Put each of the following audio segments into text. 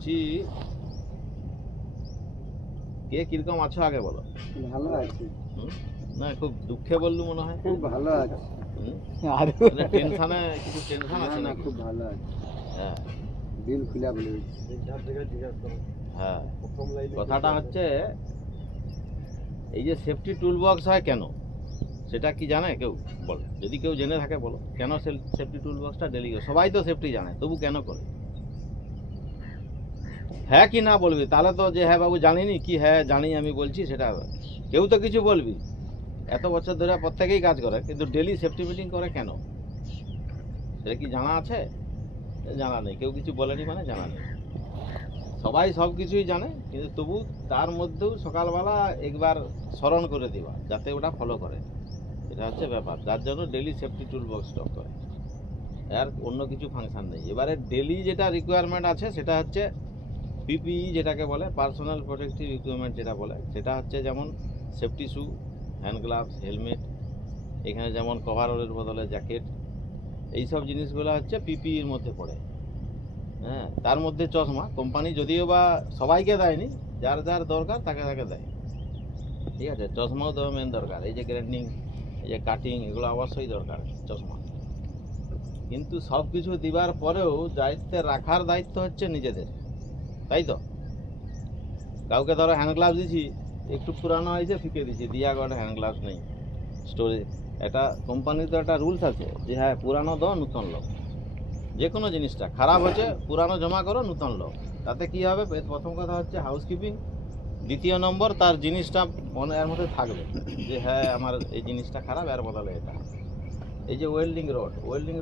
বলছি কে কিরকম আছো আগে বলো। ভালো আছি। না খুব দুঃখে বললু মনে হয়। খুব ভালো আছি। টেনশনে কিছু টেনশন আছে না? খুব ভালো আছি। হ্যাঁ দিল খুলে বলে হ্যাঁ, কথাটা হচ্ছে এই যে সেফটি টুল বক্স হয় কেন, সেটা কি জানে কেউ? বলো, যদি কেউ জেনে থাকে বলো কেন সেফটি টুল বক্সটা ডেলি। সবাই তো সেফটি জানে, তবু কেন করে? হ্যাঁ কি না বলবি, তাহলে তো যে হ্যাঁ বাবু জানিনি কি, হ্যাঁ জানি আমি বলছি সেটা হবে। কেউ তো কিছু বলবি। এত বছর ধরে প্রত্যেকেই কাজ করে, কিন্তু ডেলি সেফটি মিটিং করে কেন? সেটা কি জানা আছে? জানা নেই, কেউ কিছু বলেনি মানে জানা নেই। সবাই সব কিছুই জানে, কিন্তু তবু তার মধ্যেও সকালবেলা একবার স্মরণ করে দেওয়া যাতে ওটা ফলো করে, এটা হচ্ছে ব্যাপার। যার জন্য daily safety tool box stock করে, আর অন্য কিছু ফাংশন নেই। এবারে ডেলি যেটা রিকোয়ারমেন্ট আছে সেটা হচ্ছে পিপিই, যেটাকে বলে পার্সোনাল প্রোটেক্টিভ ইকুইপমেন্ট যেটা বলে, সেটা হচ্ছে যেমন সেফটি শু, হ্যান্ড গ্লাভস, হেলমেট, এখানে যেমন কভারের বদলে জ্যাকেট, এইসব জিনিসগুলো হচ্ছে পিপিইর মধ্যে পড়ে। হ্যাঁ, তার মধ্যে চশমা কোম্পানি যদিও বা সবাইকে দেয়নি, যার যার দরকার তাকে তাকে দেয়, ঠিক আছে। চশমাও তো মেন দরকার, এই যে গ্রাইন্ডিং, এই যে কাটিং, এগুলো অবশ্যই দরকার চশমা। কিন্তু সব কিছু দিবার পরেও দায়িত্বে রাখার দায়িত্ব হচ্ছে নিজেদের, তাই তো। কাউকে ধরো হ্যান্ড গ্লাভস দিছি, একটু পুরানো হয়েছে ফিকে দিচ্ছি, দিয়া গড়ে হ্যান্ড গ্লাভস নেই স্টোরে। এটা কোম্পানির তো একটা রুলস আছে যে হ্যাঁ পুরানো দাও নতুন লো। যে কোনো জিনিসটা খারাপ হচ্ছে পুরানো জমা করো, নতুন লো। তাতে কি হবে? প্রথম কথা হচ্ছে হাউসকিপিং, দ্বিতীয় নম্বর তার জিনিসটা মনে এর মধ্যে থাকবে যে হ্যাঁ আমার এই জিনিসটা খারাপ, এর বদলে এটা। এই যে ওয়েল্ডিং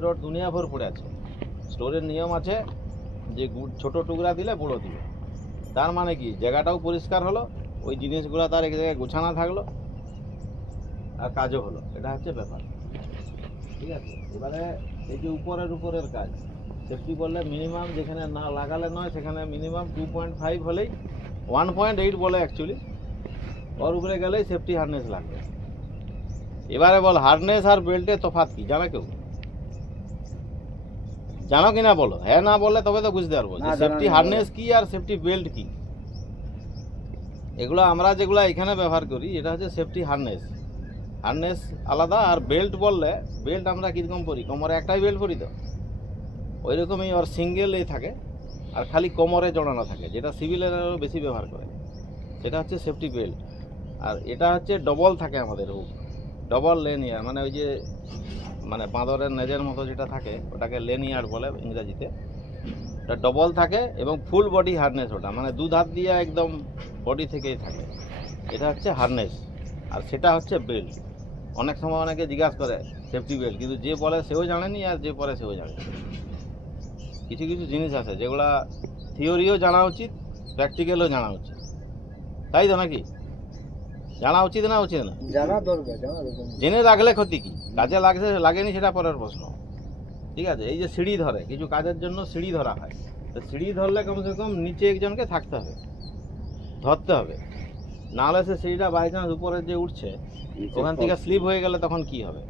রড দুনিয়া ভর পড়ে আছে। স্টোরের নিয়ম আছে যে ছোট টুকরা দিলে বড় দিবে। তার মানে কি, জায়গাটাও পরিষ্কার হলো, ওই জিনিসগুলো তার এক জায়গায় গোছানো থাকলো, আর কাজও হলো। এটা হচ্ছে ব্যাপার, ঠিক আছে। এবারে এই যে উপরের কাজ, সেফটি বললে মিনিমাম যেখানে না লাগালে নয় সেখানে মিনিমাম 2.5 হলেই, 1.8 বলে অ্যাকচুয়ালি, ওর উপরে গেলেই সেফটি হার্নেস লাগবে। এবারে বল হার্নেস আর বেল্টের তফাৎ কি জানা কেউ? জানো কি না বলো, হ্যাঁ না বললে তবে তো বুঝতে পারবো যে সেফটি হার্নেস কি আর সেফটি বেল্ট কি। এগুলো আমরা যেগুলো এখানে ব্যবহার করি এটা হচ্ছে সেফটি হার্নেস আলাদা। আর বেল্ট বললে, বেল্ট আমরা কীরকম পরি, কোমরে একটাই বেল্ট পরি তো, ওই রকমই ওর সিঙ্গেলই থাকে, আর খালি কোমরে জড়ানো থাকে, যেটা সিভিলেরও বেশি ব্যবহার করে, সেটা হচ্ছে সেফটি বেল্ট। আর এটা হচ্ছে ডবল থাকে আমাদের, ডবল লেনিয়ার, মানে ওই যে মানে বাঁদরের নেজের মতো যেটা থাকে ওটাকে লেনিয়ার বলে ইংরাজিতে। ওটা ডবল থাকে এবং ফুল বডি হার্নেস, ওটা মানে দু ধার দিয়ে একদম বডি থেকেই থাকে। এটা হচ্ছে হার্নেস, আর সেটা হচ্ছে বেল্ট। অনেক সময় অনেকে জিজ্ঞাসা করে সেফটি বেল্ট, কিন্তু যে বলে সেও জানেনি আর যে পরে সেও জানে। কিছু কিছু জিনিস আছে যেগুলা থিওরিও জানা উচিত, প্র্যাকটিক্যালও জানা উচিত, তাই তো নাকি? জানা উচিত না উচিত না? জানা দরকার, জেনে রাখলে ক্ষতি কি? কাজে লাগেনি সেটা পরের প্রশ্ন, ঠিক আছে। এই যে সিঁড়ি ধরে, কিছু কাজের জন্য সিঁড়ি ধরা হয়, তো সিঁড়ি ধরলে কমসে কম নিচে একজনকে থাকতে হবে, ধরতে হবে, নাহলে সে সিঁড়িটা বাই চান্স উপরে যে উঠছে ওখান থেকে স্লিপ হয়ে গেলে তখন কি হবে?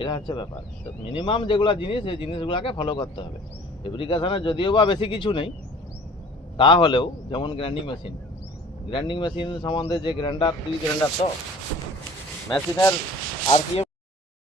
এটা হচ্ছে ব্যাপার। তো মিনিমাম যেগুলো জিনিস, এই জিনিসগুলোকে ফলো করতে হবে। ফেব্রিকেশনে যদিও বা বেশি কিছু নেই, তাহলেও যেমন গ্রাইন্ডিং মেশিন সম্বন্ধে যে গ্রাইন্ডার, দুই গ্রাইন্ডার, তো মেশিনের আরপিএম